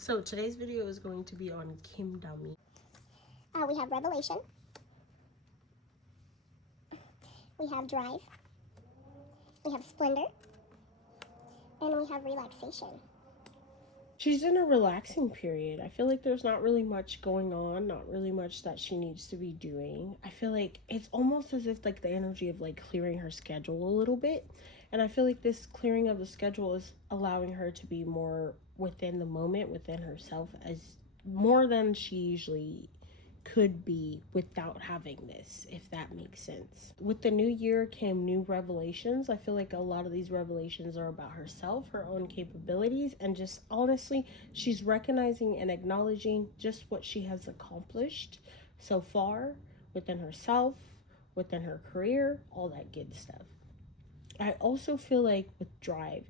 So today's video is going to be on Kim Dami. We have revelation. We have drive. We have splendor. And we have relaxation. She's in a relaxing period. I feel like there's not really much going on, not really much that she needs to be doing. I feel like it's almost as if like the energy of like clearing her schedule a little bit. And I feel like this clearing of the schedule is allowing her to be more within the moment, within herself, as more than she usually could be without having this, if that makes sense. With the new year came new revelations. I feel like a lot of these revelations are about herself, her own capabilities, and just honestly, she's recognizing and acknowledging just what she has accomplished so far within herself, within her career, all that good stuff. I also feel like with drive,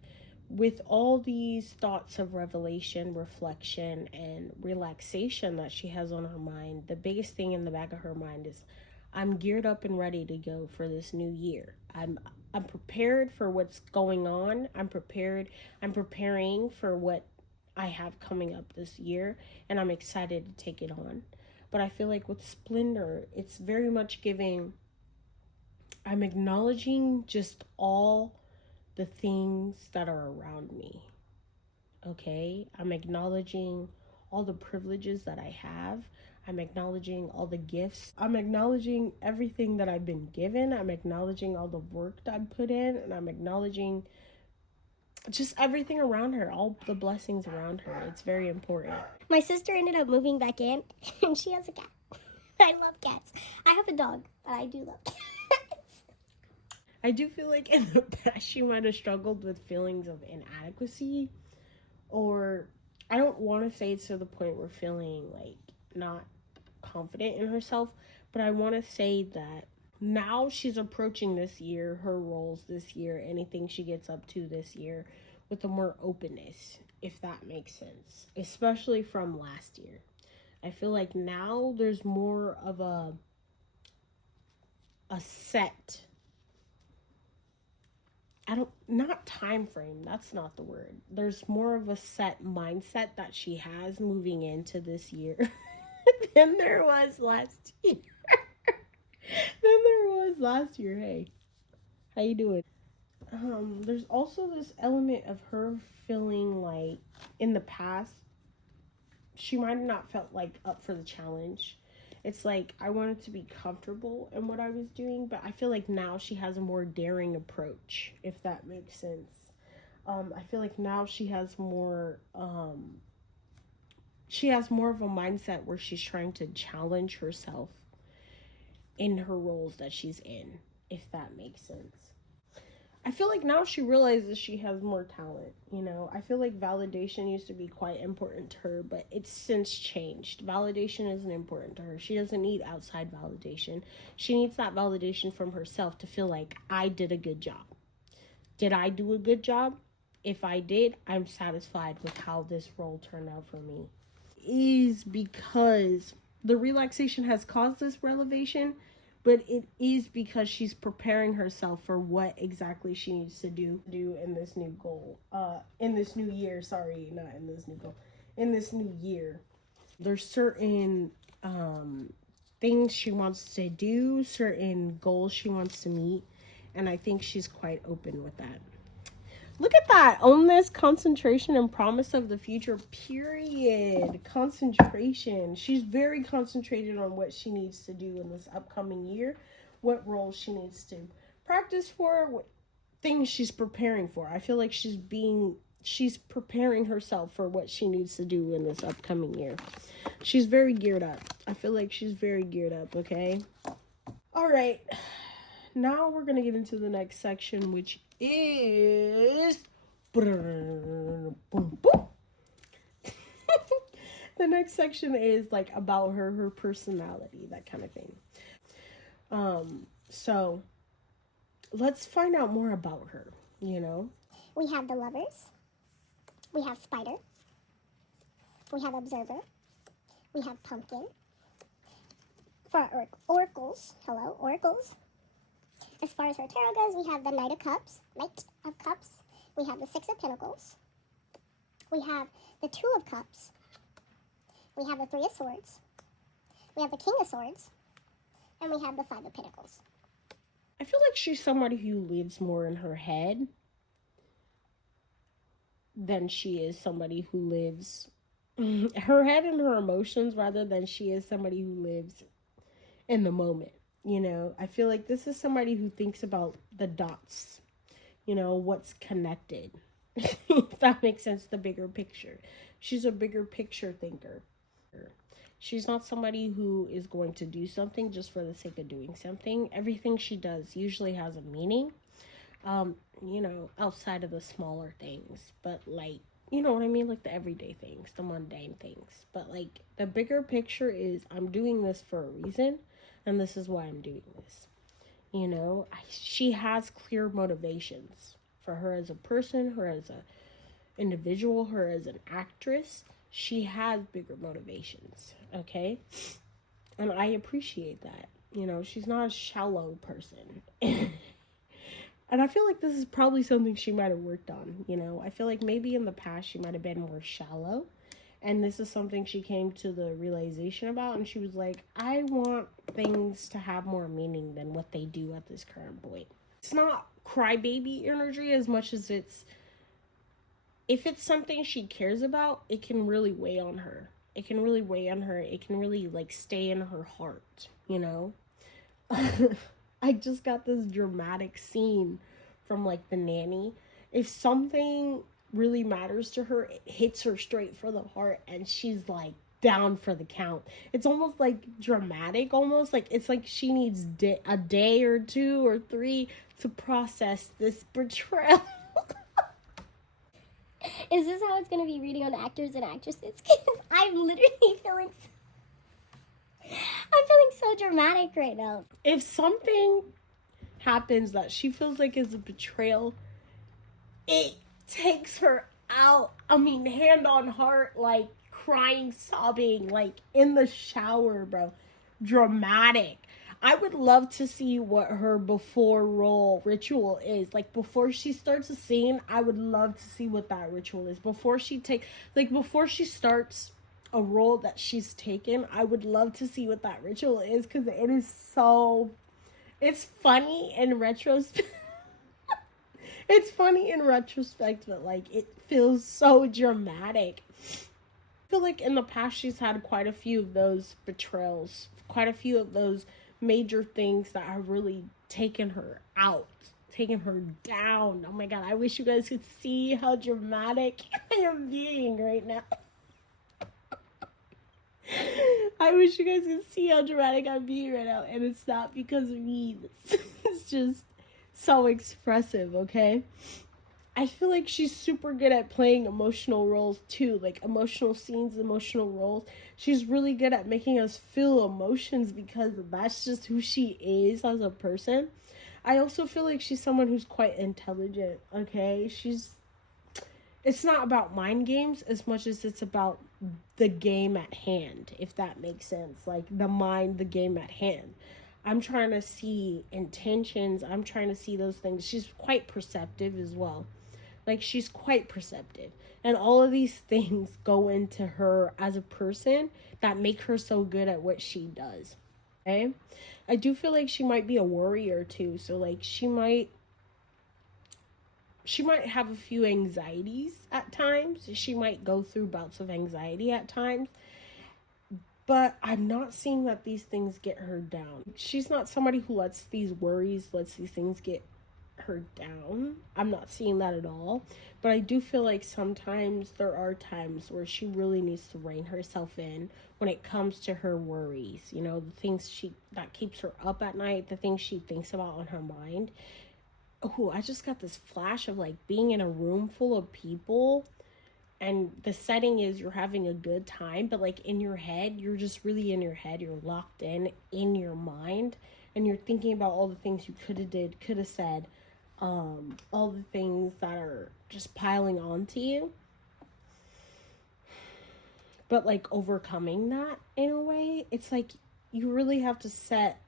with all these thoughts of revelation, reflection, and relaxation that she has on her mind, the biggest thing in the back of her mind is, I'm geared up and ready to go for this new year. I'm prepared for what's going on. I'm preparing for what I have coming up this year, and I'm excited to take it on. But I feel like with splendor, it's very much giving, I'm acknowledging just all the things that are around me. Okay? I'm acknowledging all the privileges that I have. I'm acknowledging all the gifts. I'm acknowledging everything that I've been given. I'm acknowledging all the work that I've put in. And I'm acknowledging just everything around her, all the blessings around her. It's very important. My sister ended up moving back in, and she has a cat. I love cats. I have a dog, but I do love cats. I do feel like in the past she might have struggled with feelings of inadequacy, or I don't want to say it's to the point where feeling like not confident in herself, but I want to say that now she's approaching this year, her roles this year, anything she gets up to this year, with a more openness, if that makes sense, especially from last year. I feel like now there's more of a set, not time frame, that's not the word. There's more of a set mindset that she has moving into this year than there was last year. Hey, how you doing? There's also this element of her feeling like in the past she might have not felt like up for the challenge. It's like I wanted to be comfortable in what I was doing, but I feel like now she has a more daring approach, if that makes sense. I feel like now she has more of a mindset where she's trying to challenge herself in her roles that she's in, if that makes sense. I feel like now she realizes she has more talent, you know? I feel like validation used to be quite important to her, but it's since changed. Validation isn't important to her. She doesn't need outside validation. She needs that validation from herself to feel like, I did a good job. Did I do a good job? If I did, I'm satisfied with how this role turned out for me. Is because the relaxation has caused this revelation, but it is because she's preparing herself for what exactly she needs to do in this new goal, in this new year. Sorry, not in this new goal, in this new year. There's certain things she wants to do, certain goals she wants to meet, and I think she's quite open with that. Look at that. Own this, concentration, and promise of the future, period. Concentration. She's very concentrated on what she needs to do in this upcoming year, what roles she needs to practice for, what things she's preparing for. I feel like she's preparing herself for what she needs to do in this upcoming year. She's very geared up. I feel like she's very geared up, okay? All right. Now we're going to get into the next section, which is the next section is like about her personality, that kind of thing. So let's find out more about her, you know. We have the lovers. We have spider. We have observer. We have pumpkin. For our oracles, hello, oracles. As far as her tarot goes, we have the Knight of Cups. We have the Six of Pentacles. We have the Two of Cups. We have the Three of Swords. We have the King of Swords. And we have the Five of Pentacles. I feel like she's somebody who lives more in her head than she is somebody who lives her head and her emotions, rather than she is somebody who lives in the moment. You know, I feel like this is somebody who thinks about the dots, you know, what's connected. If that makes sense, the bigger picture. She's a bigger picture thinker. She's not somebody who is going to do something just for the sake of doing something. Everything she does usually has a meaning, you know, outside of the smaller things. But, like, you know what I mean? Like the everyday things, the mundane things. But, like, the bigger picture is I'm doing this for a reason, and this is why I'm doing this. You know, she has clear motivations for her as a person, her as a individual, her as an actress. She has bigger motivations, okay? And I appreciate that. You know, she's not a shallow person. And I feel like this is probably something she might have worked on, you know? I feel like maybe in the past she might have been more shallow. And this is something she came to the realization about. And she was like, I want things to have more meaning than what they do at this current point. It's not crybaby energy as much as it's, if it's something she cares about, it can really weigh on her. It can really weigh on her. It can really, like, stay in her heart, you know? I just got this dramatic scene from, like, The Nanny. If something really matters to her, it hits her straight for the heart, and she's, like, down for the count. It's almost, like, dramatic, almost. Like, it's like she needs a day or 2 or 3 to process this betrayal. Is this how it's going to be reading on actors and actresses? Because I'm literally feeling... I'm feeling so dramatic right now. If something happens that she feels like is a betrayal, it takes her out. I mean, hand on heart, like crying, sobbing, like in the shower, bro. Dramatic. I would love to see what her before role ritual is. Like before she starts a scene, I would love to see what that ritual is. Before she starts a role that she's taken, I would love to see what that ritual is, because it is so, it's funny in retrospect. It's funny in retrospect, but like it feels so dramatic. I feel like in the past she's had quite a few of those betrayals, quite a few of those major things that have really taken her out, taken her down. Oh my god, I wish you guys could see how dramatic I am being right now. I wish you guys could see how dramatic I'm being right now, and it's not because of me. It's just so expressive, okay? I feel like she's super good at playing emotional roles too, like emotional scenes, emotional roles. She's really good at making us feel emotions because that's just who she is as a person. I also feel like she's someone who's quite intelligent, okay? It's not about mind games as much as it's about the game at hand, if that makes sense. Like the game at hand. I'm trying to see intentions. I'm trying to see those things. She's quite perceptive as well. Like she's quite perceptive. And all of these things go into her as a person that make her so good at what she does. Okay? I do feel like she might be a worrier too. So like she might have a few anxieties at times. She might go through bouts of anxiety at times. But I'm not seeing that these things get her down. She's not somebody who lets these things get her down. I'm not seeing that at all. But I do feel like sometimes there are times where she really needs to rein herself in when it comes to her worries. You know, the things that keeps her up at night, the things she thinks about on her mind. Oh, I just got this flash of like being in a room full of people, and the setting is you're having a good time, but like in your head, you're just really in your head. You're locked in your mind, and you're thinking about all the things you could have did, could have said, all the things that are just piling onto you. But like overcoming that in a way, it's like you really have to set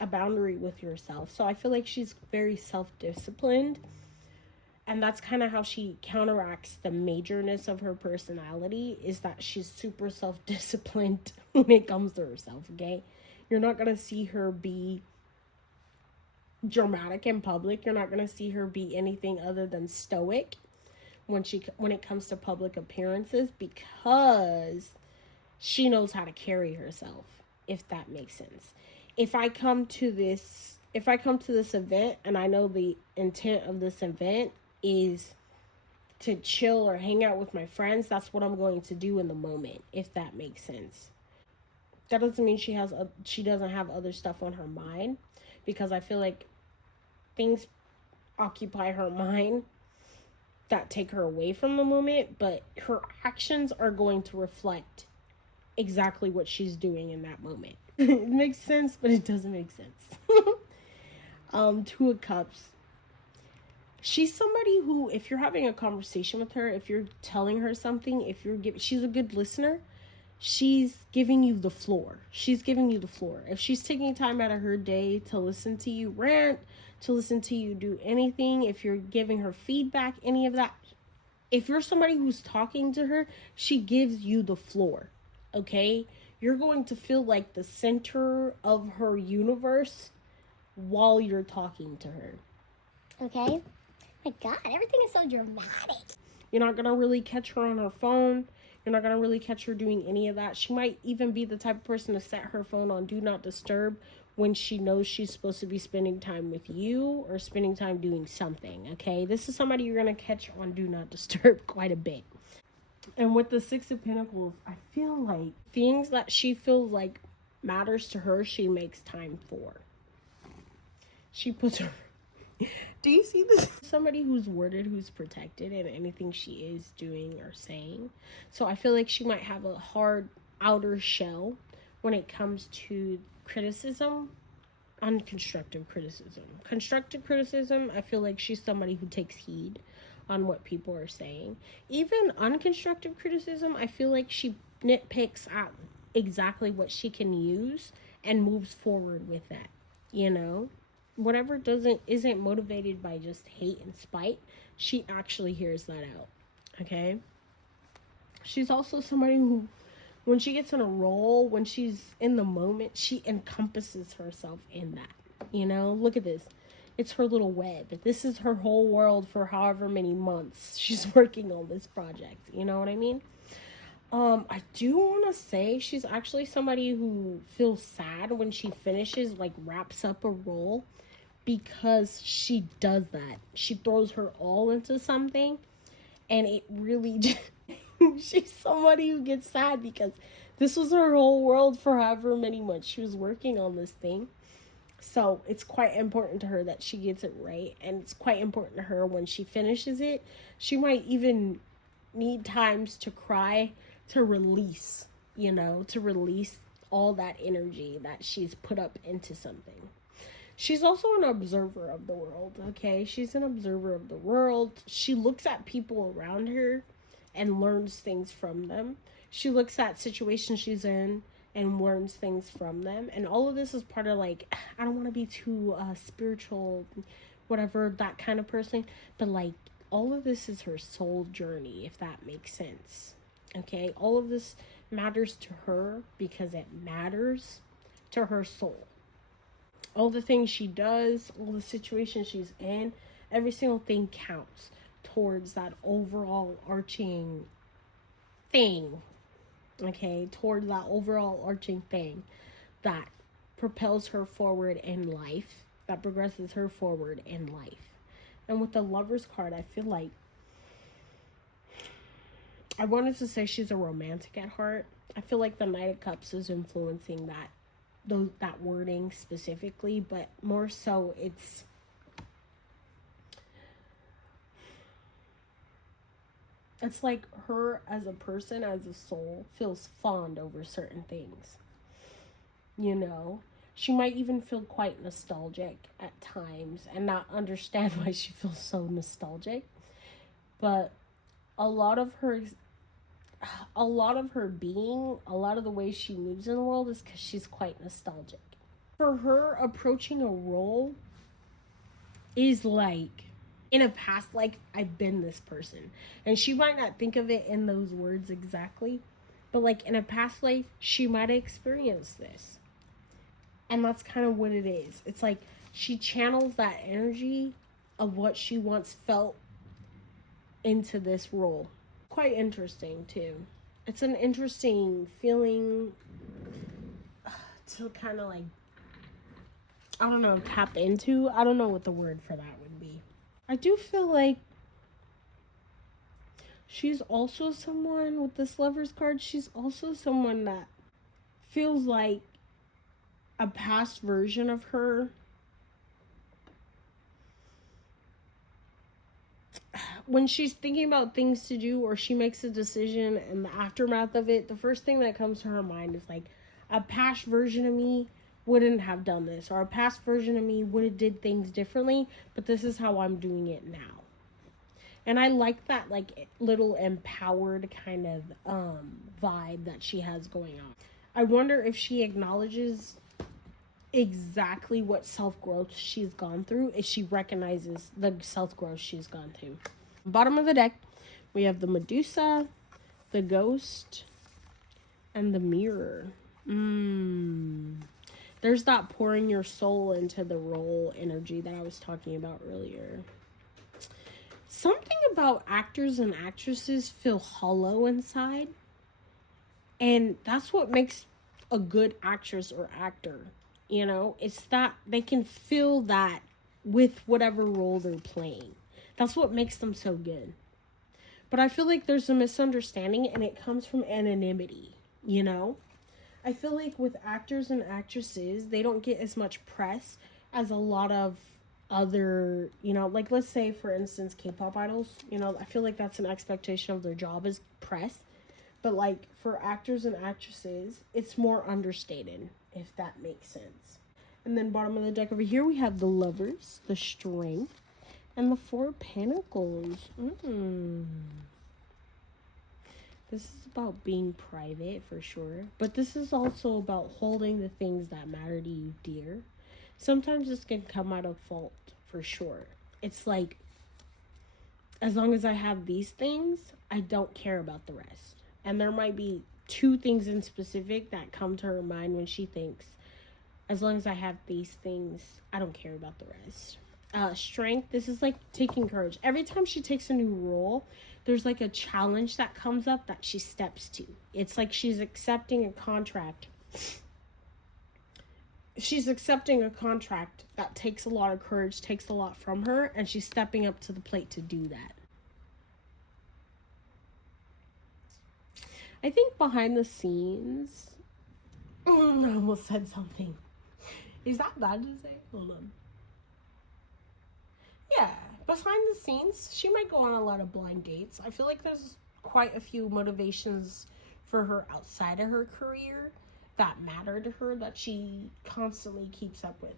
a boundary with yourself. So I feel like she's very self-disciplined, And that's kind of how she counteracts the majorness of her personality, is that she's super self-disciplined when it comes to herself. Okay, you're not gonna see her be dramatic in public. You're not gonna see her be anything other than stoic when it comes to public appearances, because she knows how to carry herself, if that makes sense. If I come to this event and I know the intent of this event is to chill or hang out with my friends, that's what I'm going to do in the moment, if that makes sense. That doesn't mean she doesn't have other stuff on her mind, because I feel like things occupy her mind that take her away from the moment, but her actions are going to reflect exactly what she's doing in that moment. It makes sense, but it doesn't make sense. Two of Cups. She's somebody who, if you're having a conversation with her, if you're telling her something, she's a good listener. She's giving you the floor. She's giving you the floor. If she's taking time out of her day to listen to you rant, to listen to you do anything, if you're giving her feedback, any of that, if you're somebody who's talking to her, she gives you the floor. Okay? You're going to feel like the center of her universe while you're talking to her. Okay? My God, everything is so dramatic. You're not going to really catch her on her phone. You're not going to really catch her doing any of that. She might even be the type of person to set her phone on Do Not Disturb when she knows she's supposed to be spending time with you or spending time doing something, okay? This is somebody you're going to catch on Do Not Disturb quite a bit. And with the Six of Pentacles, I feel like things that she feels like matters to her, she makes time for. She puts her... Do you see this? Somebody who's worded, who's protected in anything she is doing or saying. So I feel like she might have a hard outer shell when it comes to criticism, unconstructive criticism. Constructive criticism, I feel like she's somebody who takes heed on what people are saying. Even unconstructive criticism, I feel like she nitpicks at exactly what she can use and moves forward with that, you know? Whatever isn't motivated by just hate and spite, she actually hears that out. Okay? She's also somebody who, when she gets in a role, when she's in the moment, she encompasses herself in that. You know, look at this. It's her little web. This is her whole world for however many months she's working on this project. You know what I mean? I do want to say she's actually somebody who feels sad when she finishes, like wraps up a role, because she does that. She throws her all into something, and it really she's somebody who gets sad because this was her whole world for however many months she was working on this thing. So it's quite important to her that she gets it right, and it's quite important to her when she finishes it. She might even need times to cry, to release, to release all that energy that she's put up into something. She's also an observer of the world, okay? She's an observer of the world. She looks at people around her and learns things from them. She looks at situations she's in and learns things from them. And all of this is part of, like, I don't want to be too spiritual, whatever, that kind of person. But, like, all of this is her soul journey, if that makes sense. Okay? All of this matters to her because it matters to her soul. All the things she does, all the situations she's in, every single thing counts towards that overall arching thing. Okay, towards that overall arching thing that propels her forward in life, that progresses her forward in life. And with the Lover's card, I feel like I wanted to say she's a romantic at heart. I feel like the Knight of Cups is influencing that wording specifically, but more so it's like her as a person, as a soul, feels fond over certain things. She might even feel quite nostalgic at times and not understand why she feels so nostalgic. But a lot of her being, a lot of the way she moves in the world is because she's quite nostalgic. For her, approaching a role is like in a past life I've been this person. And she might not think of it in those words exactly, but like in a past life she might have experienced this. And that's kind of what it is. It's like she channels that energy of what she once felt into this role. Quite interesting too. It's an interesting feeling to kind of like, I don't know, tap into. I don't know what the word for that would be. I do feel like she's also someone with this Lover's card. She's also someone that feels like a past version of her when she's thinking about things to do or she makes a decision and the aftermath of it, the first thing that comes to her mind is like, a past version of me wouldn't have done this, or a past version of me would have did things differently, but this is how I'm doing it now. And I like that like little empowered kind of vibe that she has going on. I wonder if she acknowledges exactly what self-growth she's gone through, if she recognizes the self-growth she's gone through. Bottom of the deck, we have the Medusa, the Ghost, and the Mirror. There's that pouring your soul into the role energy that I was talking about earlier. Something about actors and actresses feel hollow inside. And that's what makes a good actress or actor. You know, it's that they can feel that with whatever role they're playing. That's what makes them so good. But I feel like there's a misunderstanding and it comes from anonymity, you know? I feel like with actors and actresses, they don't get as much press as a lot of other, you know, like let's say for instance K-pop idols, you know, I feel like that's an expectation of their job is press. But like for actors and actresses, it's more understated, if that makes sense. And then bottom of the deck over here, we have the Lovers, the Strength, and the Four of Pentacles. This is about being private for sure. But this is also about holding the things that matter to you dear. Sometimes this can come out of fault for sure. It's like, as long as I have these things, I don't care about the rest. And there might be two things in specific that come to her mind when she thinks, as long as I have these things, I don't care about the rest. Strength, this is like taking courage. Every time she takes a new role, there's like a challenge that comes up that she steps to. It's like she's accepting a contract. She's accepting a contract that takes a lot of courage, takes a lot from her, and she's stepping up to the plate to do that. I think behind the scenes, I almost said something. Is that bad to say? Hold on. Yeah, behind the scenes, she might go on a lot of blind dates. I feel like there's quite a few motivations for her outside of her career that matter to her that she constantly keeps up with.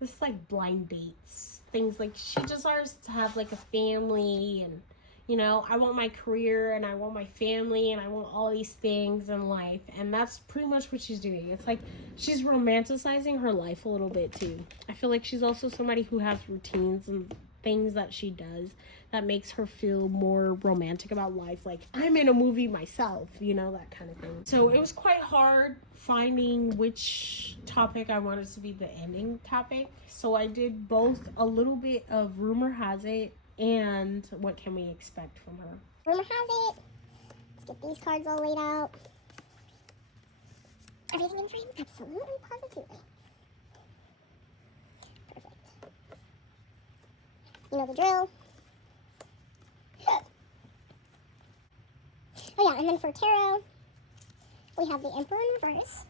This like blind dates, things like she desires to have like a family and, you know, I want my career and I want my family and I want all these things in life. And that's pretty much what she's doing. It's like she's romanticizing her life a little bit too. I feel like she's also somebody who has routines and things that she does that makes her feel more romantic about life. Like, I'm in a movie myself, you know, that kind of thing. So it was quite hard finding which topic I wanted to be the ending topic. So I did both a little bit of rumor has it and what can we expect from her. Rumor has it. Let's get these cards all laid out. Everything in frame? Absolutely, positively. Perfect. You know the drill. Oh yeah, and then for tarot, we have the Emperor in reverse.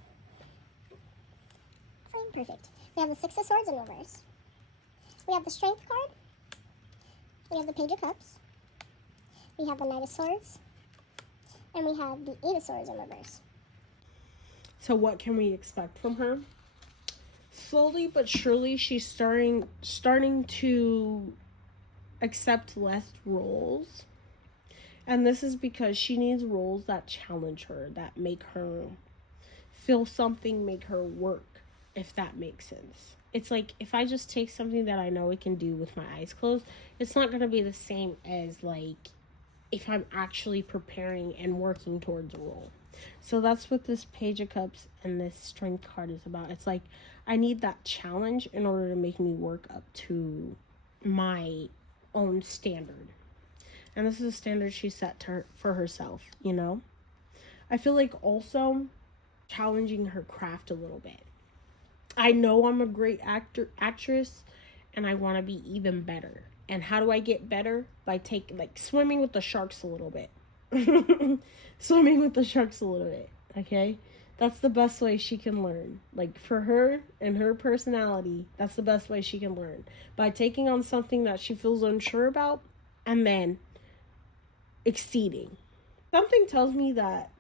Fine, perfect. We have the Six of Swords in reverse. We have the Strength card. We have the Page of Cups. We have the Knight of Swords. And we have the Eight of Swords in reverse. So what can we expect from her? Slowly but surely, she's starting to accept less roles. And this is because she needs roles that challenge her, that make her feel something, make her work, if that makes sense. it's like if I just take something that I know I can do with my eyes closed, it's not going to be the same as like if I'm actually preparing and working towards a role. So that's what this Page of Cups and this Strength card is about. It's like I need that challenge in order to make me work up to my own standard. And this is a standard she set for herself, you know? I feel like also challenging her craft a little bit. I know I'm a great actress, and I want to be even better. And how do I get better? By taking, like, swimming with the sharks a little bit. Swimming with the sharks a little bit, okay? That's the best way she can learn. Like, for her and her personality, that's the best way she can learn. By taking on something that she feels unsure about and then exceeding. Something tells me that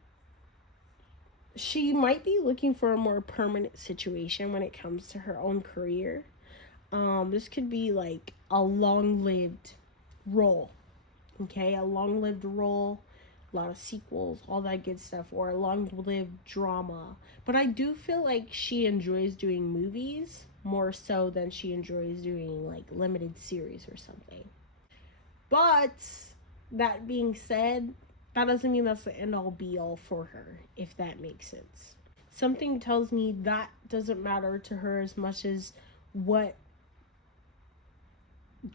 she might be looking for a more permanent situation when it comes to her own career. This could be like a long-lived role, okay? A long-lived role, a lot of sequels, all that good stuff, or a long-lived drama. But I do feel like she enjoys doing movies more so than she enjoys doing like limited series or something. But that being said, that doesn't mean that's the end all be all for her, if that makes sense. Something tells me that doesn't matter to her as much as what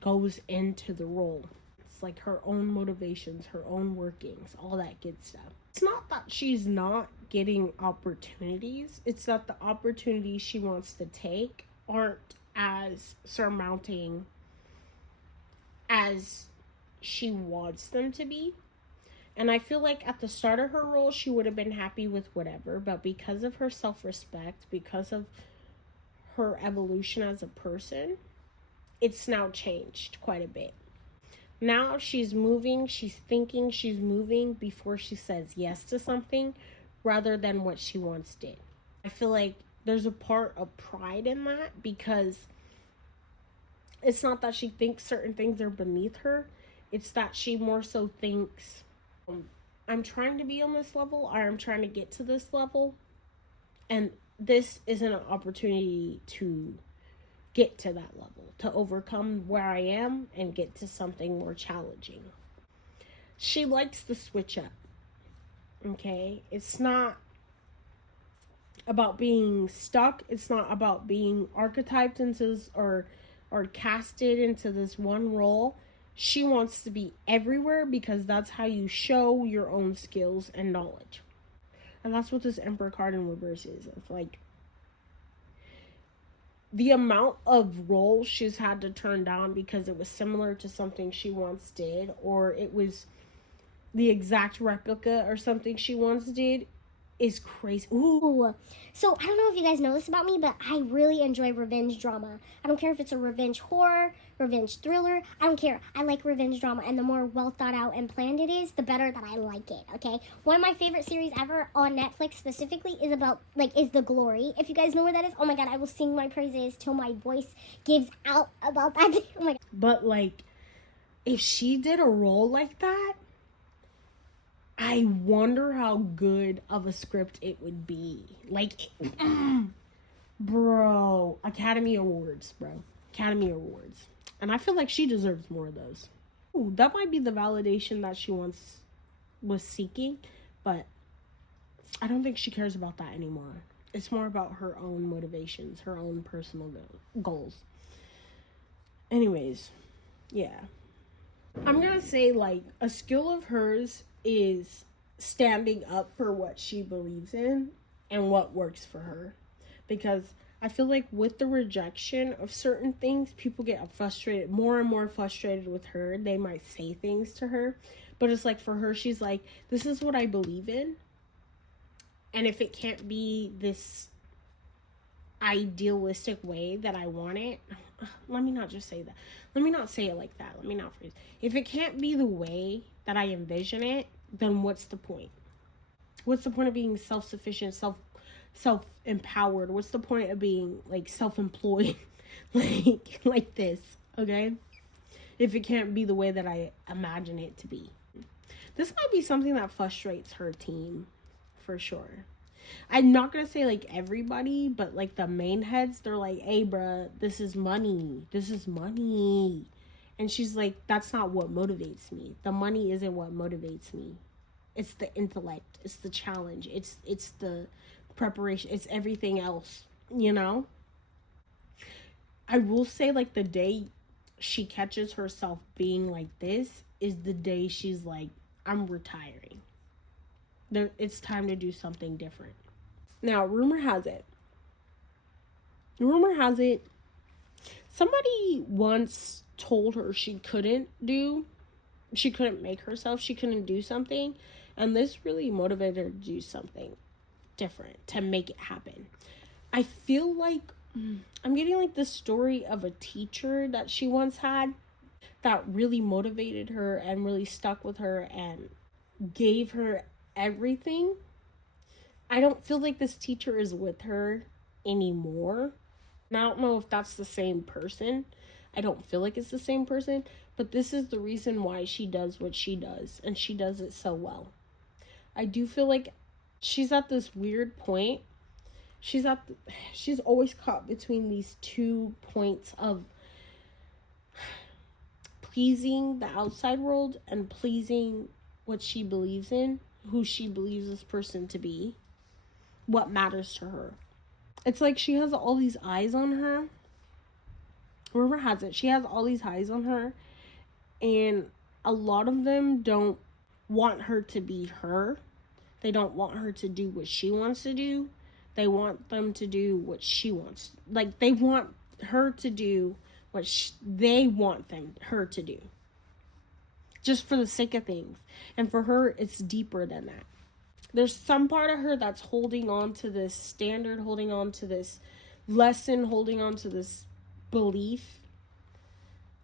goes into the role. It's like her own motivations, her own workings, all that good stuff. It's not that she's not getting opportunities, it's that the opportunities she wants to take aren't as surmounting as she wants them to be. And I feel like at the start of her role, she would have been happy with whatever, but because of her self respect, because of her evolution as a person, it's now changed quite a bit. Now she's moving, she's thinking, she's moving before she says yes to something rather than what she once did. I feel like there's a part of pride in that because it's not that she thinks certain things are beneath her, it's that she more so thinks, I'm trying to be on this level, or I'm trying to get to this level, and this isn't an opportunity to get to that level, to overcome where I am and get to something more challenging. She likes the switch up. Okay? It's not about being stuck. It's not about being archetyped into this or casted into this one role. She wants to be everywhere because that's how you show your own skills and knowledge. And that's what this Emperor card in reverse is. It's like the amount of roles she's had to turn down because it was similar to something she once did, or it was the exact replica or something she once did, is crazy. Ooh. So I don't know if you guys know this about me, but I really enjoy revenge drama. I don't care if it's a revenge horror, revenge thriller. I don't care. I like revenge drama, and the more well thought out and planned it is, the better that I like it. Okay. One of my favorite series ever on Netflix specifically is about is The Glory. If you guys know where that is, oh my god, I will sing my praises till my voice gives out about that. Oh my god. But like, if she did a role like that, I wonder how good of a script it would be. Like, bro, Academy Awards, bro. Academy Awards. And I feel like she deserves more of those. Ooh, that might be the validation that she once was seeking, but I don't think she cares about that anymore. It's more about her own motivations, her own personal goals. Anyways, yeah. I'm gonna say, like, a skill of hers is standing up for what she believes in and what works for her. Because I feel like with the rejection of certain things, people get frustrated, more and more frustrated with her. They might say things to her, but it's like for her, she's like, this is what I believe in. And if it can't be this idealistic way that I want it, let me not just say that. Let me not say it like that. Let me not phrase. If it can't be the way that I envision it, then what's the point? What's the point of being self-sufficient, self-empowered? What's the point of being like self-employed like this, okay? If it can't be the way that I imagine it to be. This might be something that frustrates her team for sure. I'm not gonna say like everybody, but like the main heads, they're like, hey, bruh, this is money. This is money. And she's like, that's not what motivates me. The money isn't what motivates me. It's the intellect. It's the challenge. It's the preparation. It's everything else, you know? I will say like the day she catches herself being like this is the day she's like, I'm retiring. It's time to do something different. Now, rumor has it, somebody once told her she couldn't make herself, she couldn't do something, and this really motivated her to do something different to make it happen. I feel like I'm getting like the story of a teacher that she once had that really motivated her and really stuck with her and gave her everything. I don't feel like this teacher is with her anymore. And I don't know if that's the same person. I don't feel like it's the same person, but this is the reason why she does what she does, and she does it so well. I do feel like she's at this weird point. She's always caught between these two points of pleasing the outside world and pleasing what she believes in, who she believes this person to be, what matters to her. It's like she has all these eyes on her. Rumor has it, she has all these eyes on her, and a lot of them don't want her to be her. They don't want her to do what she wants to do. They want them to do what she wants. Like, they want her to do what they want her to do. Just for the sake of things. And for her, it's deeper than that. There's some part of her that's holding on to this standard, holding on to this lesson, holding on to this belief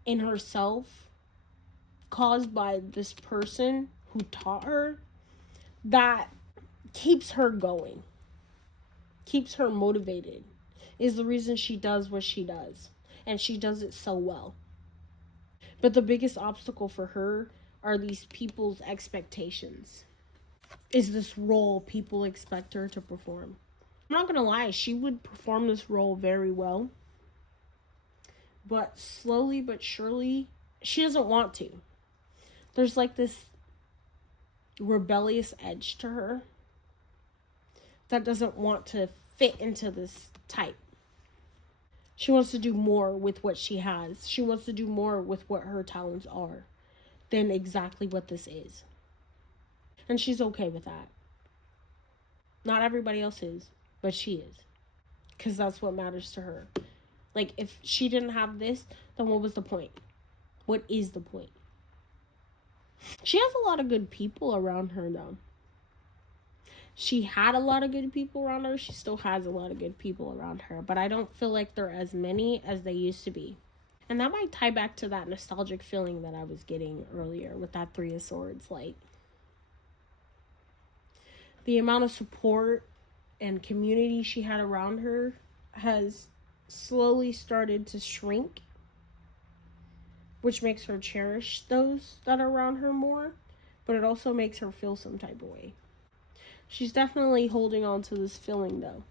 in herself caused by this person who taught her that keeps her going, keeps her motivated, is the reason she does what she does. And she does it so well. But the biggest obstacle for her are these people's expectations. Is this role people expect her to perform? I'm not gonna lie, she would perform this role very well. But slowly but surely, she doesn't want to. There's like this rebellious edge to her that doesn't want to fit into this type. She wants to do more with what she has. She wants to do more with what her talents are than exactly what this is. And she's okay with that. Not everybody else is, but she is. Because that's what matters to her. Like, if she didn't have this, then what was the point? What is the point? She has a lot of good people around her, though. She had a lot of good people around her. She still has a lot of good people around her. But I don't feel like there are as many as they used to be. And that might tie back to that nostalgic feeling that I was getting earlier with that Three of Swords. Like, the amount of support and community she had around her has slowly started to shrink, which makes her cherish those that are around her more, but it also makes her feel some type of way. She's definitely holding on to this feeling, though.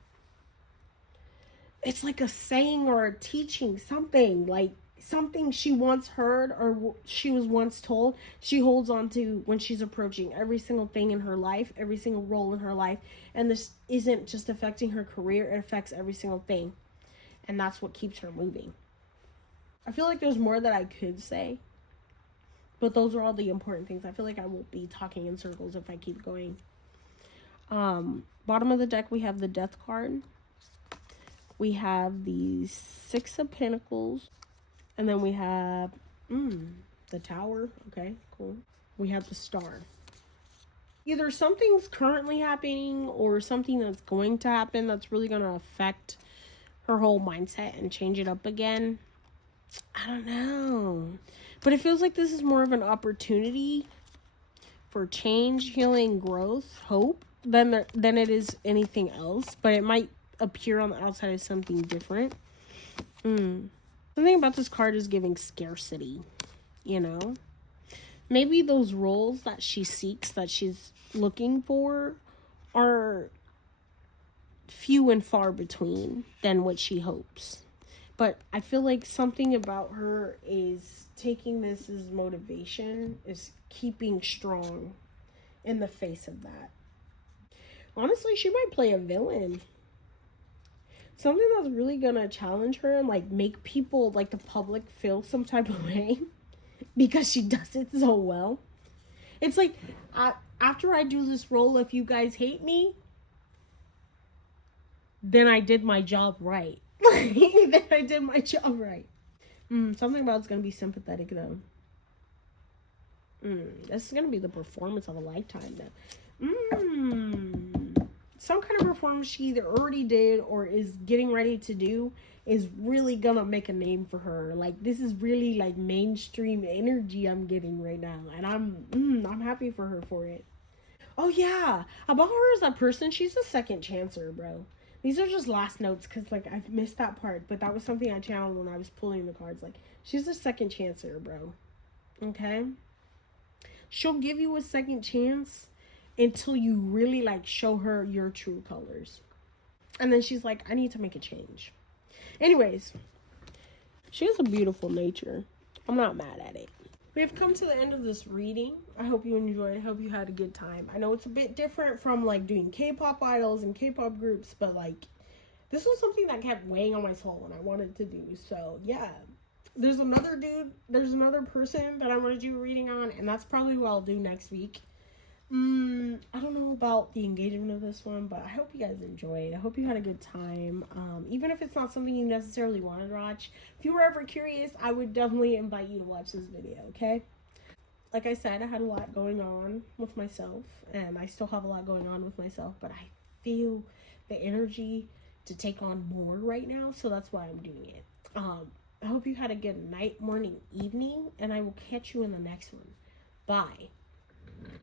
It's like a saying or a teaching, something like something she once heard or she was once told, she holds on to when she's approaching every single thing in her life, every single role in her life. And this isn't just affecting her career, it affects every single thing. And that's what keeps her moving. I feel like there's more that I could say, but those are all the important things. I feel like I will be talking in circles if I keep going. Bottom of the deck, we have the Death card. We have the Six of Pentacles. And then we have the Tower. Okay, cool. We have the Star. Either something's currently happening or something that's going to happen that's really going to affect her whole mindset and change it up again. I don't know. But it feels like this is more of an opportunity for change, healing, growth, hope than it is anything else. But it might appear on the outside as something different. Something about this card is giving scarcity, you know? Maybe those roles that she seeks, that she's looking for, are few and far between than what she hopes. But I feel like something about her is taking this as motivation, is keeping strong in the face of that. Honestly, she might play a villain. Something that's really gonna challenge her and like make people, like the public, feel some type of way because she does it so well. It's like, after I do this role, if you guys hate me, then I did my job right. Then I did my job right. Something about it's gonna be sympathetic though. This is gonna be the performance of a lifetime though. Some kind of performance she either already did or is getting ready to do is really gonna make a name for her. Like, this is really like mainstream energy I'm getting right now, and I'm happy for her for it. Oh yeah, about her as a person, she's a second chancer, bro. These are just last notes because like I've missed that part, but that was something I channeled when I was pulling the cards. Like, she's a second chancer, bro. Okay, she'll give you a second chance until you really like show her your true colors, and then she's like, I need to make a change. Anyways, she has a beautiful nature. I'm not mad at it. We have come to the end of this reading. I hope you enjoyed. I hope you had a good time. I know it's a bit different from like doing K-pop idols and K-pop groups, but like this was something that kept weighing on my soul and I wanted to do. So yeah, there's another person that I want to do a reading on, and that's probably what I'll do next week. I don't know about the engagement of this one, but I hope you guys enjoyed. I hope you had a good time. Even if it's not something you necessarily wanted to watch, if you were ever curious, I would definitely invite you to watch this video, okay? Like I said, I had a lot going on with myself, and I still have a lot going on with myself, but I feel the energy to take on more right now, so that's why I'm doing it. I hope you had a good night, morning, evening, and I will catch you in the next one. Bye.